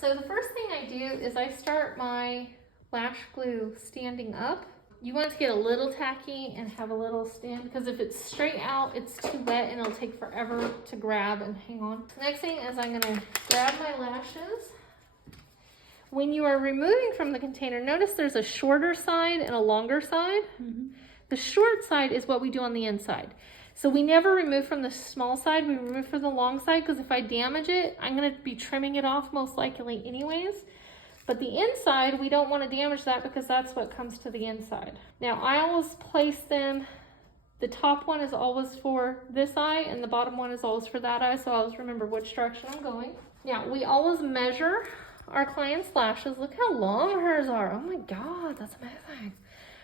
So the first thing I do is I start my lash glue standing up. You want it to get a little tacky and have a little stand, because if it's straight out, it's too wet and it'll take forever to grab and hang on. Next thing is I'm gonna grab my lashes. When you are removing from the container, notice there's a shorter side and a longer side. The short side is what we do on the inside. So we never remove from the small side, we remove from the long side, because if I damage it, I'm gonna be trimming it off most likely anyways. But the inside, we don't want to damage that because that's what comes to the inside. Now I always place them, the top one is always for this eye and the bottom one is always for that eye, so I always remember which direction I'm going. Now we always measure our client's lashes. Look how long hers are. Oh my God, that's amazing.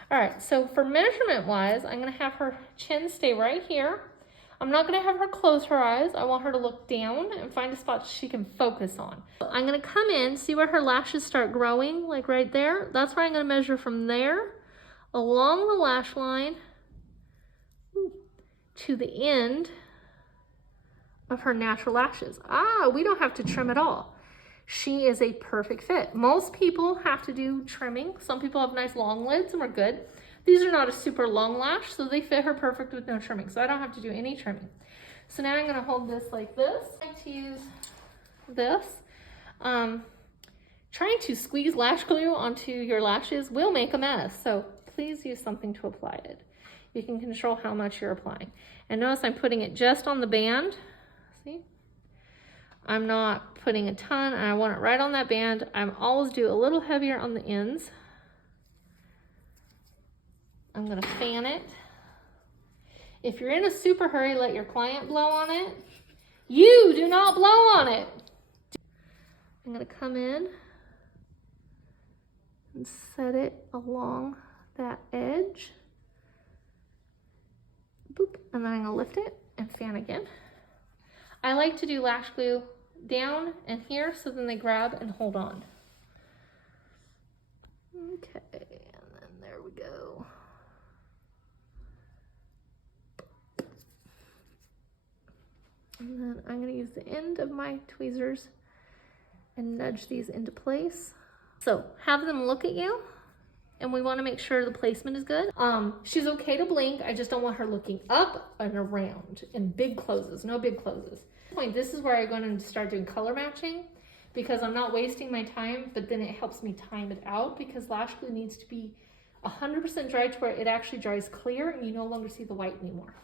All right, so for measurement wise, I'm gonna have her chin stay right here. I'm not gonna have her close her eyes. I want her to look down and find a spot she can focus on. I'm gonna come in, see where her lashes start growing, like right there. That's where I'm gonna measure from there, along the lash line, to the end of her natural lashes. We don't have to trim at all. She is a perfect fit. Most people have to do trimming. Some people have nice long lids and we're good. These are not a super long lash, so they fit her perfect with no trimming, so I don't have to do any trimming. So now I'm gonna hold this like this. I like to use this. Trying to squeeze lash glue onto your lashes will make a mess, so please use something to apply it. You can control how much you're applying. And notice I'm putting it just on the band, see? I'm not putting a ton, and I want it right on that band. I always do a little heavier on the ends. I'm gonna fan it. If you're in a super hurry, let your client blow on it. You do not blow on it. I'm gonna come in and set it along that edge. Boop, and then I'm gonna lift it and fan again. I like to do lash glue down and here, so then they grab and hold on. Okay, and then there we go. And then I'm going to use the end of my tweezers and nudge these into place. So have them look at you, and we want to make sure the placement is good. She's okay to blink. I just don't want her looking up and around in big closes, no big closes. This is where I'm going to start doing color matching, because I'm not wasting my time, but then it helps me time it out, because lash glue needs to be 100% dry to where it actually dries clear and you no longer see the white anymore.